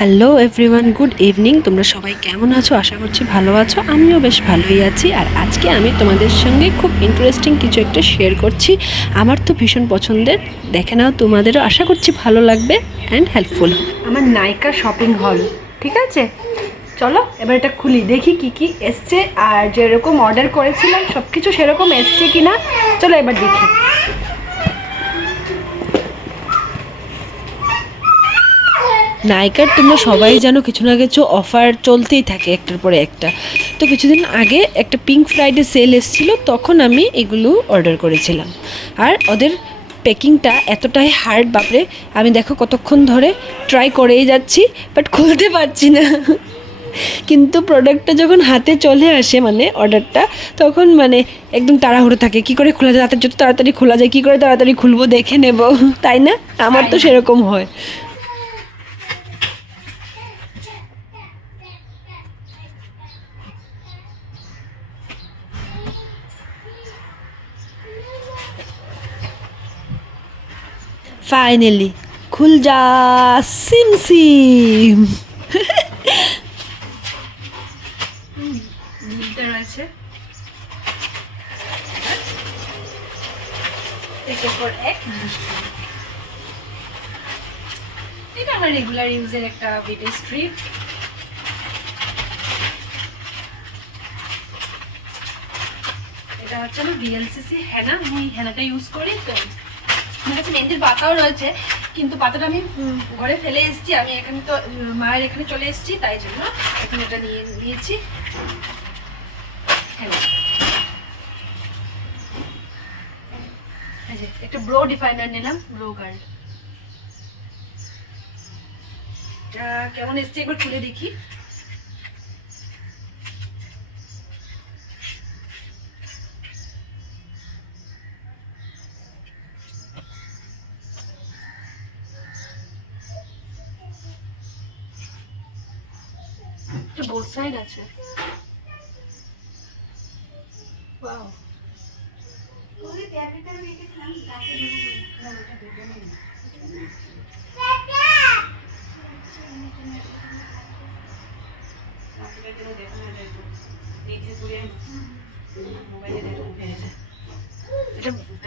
Hello everyone, good evening. তোমরা সবাই কেমন আছো? আশা করছি ভালো আছো। আমিও বেশ ভালোই আছি। আর আজকে আমি তোমাদের সঙ্গে খুব ইন্টারেস্টিং কিছু একটা শেয়ার করছি। আমার তো ভীষণ পছন্দের, দেখে নাও, তোমাদেরও আশা করছি ভালো লাগবে অ্যান্ড হেল্পফুল। আমার নাইকা শপিং হল, ঠিক আছে? চলো এবার এটা খুলি, দেখি কি কি এসছে আর যেরকম অর্ডার করেছিলাম সব কিছু সেরকম এসছে কিনা। চলো এবার দেখি। নাইকার তোমরা সবাই জানো কিছু না কিছু অফার চলতেই থাকে একটার পরে একটা। তো কিছুদিন আগে একটা পিঙ্ক ফ্রাইডে সেল এসেছিলো, তখন আমি এগুলো অর্ডার করেছিলাম। আর ওদের প্যাকিংটা এতটাই হার্ড, বাপরে! আমি দেখো কতক্ষণ ধরে ট্রাই করেই যাচ্ছি, বাট খুলতে পারছি না। কিন্তু প্রোডাক্টটা যখন হাতে চলে আসে, মানে অর্ডারটা, তখন মানে একদম তাড়াহুড়ো থাকে, কী করে খোলা যায়, রাতের যত তাড়াতাড়ি খোলা যায়, কী করে তাড়াতাড়ি খুলবো, দেখে নেব, তাই না? আমার তো সেরকম হয়। ফাইনালি খুল যা সিম সিম। মিটার আছে, এটা আমার রেগুলার ইউজের একটা ভিডিও স্ট্রিপ। এটা হচ্ছে আমার বিএলসিসি হেনা, আমি হেনাটা ইউজ করি। তো আমার কাছে মেহেন্দির পাতাও রয়েছে, কিন্তু পাতাটা আমি ঘরে ফেলে এসেছি। আমি এখানে তো মায়ের এখানে চলে এসেছি, তাই জন্য এখন এটা নিয়ে নিয়েছি। একটা ব্রো ডিফাইনার নিলাম, ব্রো গার্ল। কেমন এসছে একবার খুলে দেখি। বোথ সাইড আছে। ওয়াও,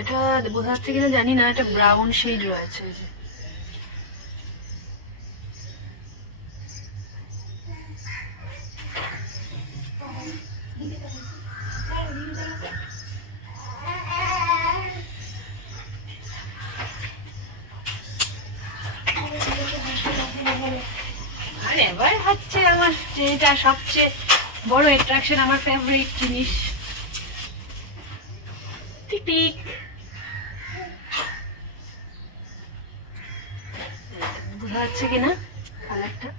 এটা এটা বোঝা যাচ্ছে কিনা জানি না, এটা ব্রাউন শেড রয়েছে। এই যে আর এবার হচ্ছে আমার যেটা সবচেয়ে বড় অ্যাট্রাকশন, আমার ফেভারিট জিনিস, টিকটিক। বোঝা যাচ্ছে কিনা কালারটা?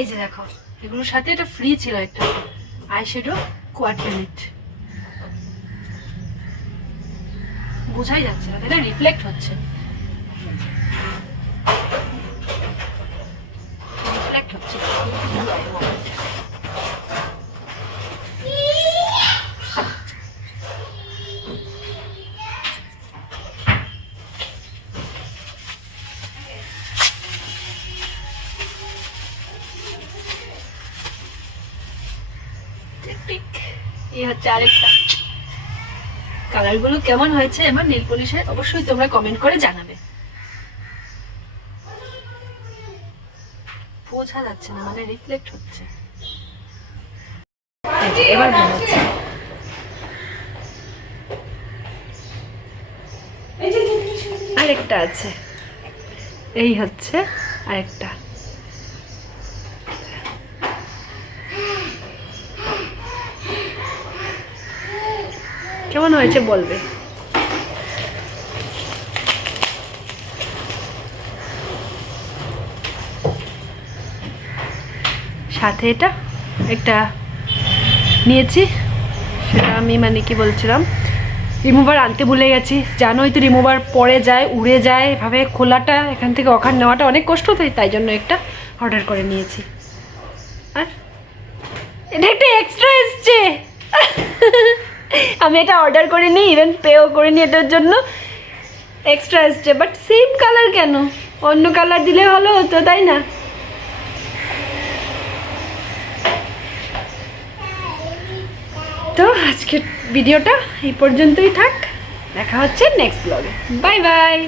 এই যে দেখো, এগুলোর সাথে এটা ফ্রি ছিল, একটা আইশ্যাডো কোয়াড প্যালেট। বোঝাই যাচ্ছে না, তাই না? রিফ্লেক্ট হচ্ছে, রিফ্লেক্ট হচ্ছে। টিক, এই হচ্ছে আরেকটা। কালারগুলো কেমন হয়েছে আমার নেল পলিশের অবশ্যই তোমরা কমেন্ট করে জানাবে। বোঝা যাচ্ছে না, মানে রিফ্লেক্ট হচ্ছে। এবার বোঝাচ্ছে। আরেকটা আছে, এই হচ্ছে আরেকটা। কেমন হয়েছে বলবে। সাথে এটা একটা নিয়েছি, সেটা আমি মানে কি বলছিলাম, রিমুভার আনতে ভুলে গেছি। জানোই তো রিমুভার পড়ে যায়, উড়ে যায়, এভাবে খোলাটা এখান থেকে ওখানে নেওয়াটা অনেক কষ্ট, তাই জন্য একটা অর্ডার করে নিয়েছি। আর এটা একটা এক্সট্রা এসছে। আমি এটা অর্ডার করিনি, ইভেন পেও করিনি এটার জন্য। এক্সট্রা এসছে, বাট সেম কালার কেন? অন্য কালার দিলে ভালো হতো, তাই না? তো আজকের ভিডিওটা এই পর্যন্তই থাক, দেখা হচ্ছে নেক্সট ব্লগে। Bye bye.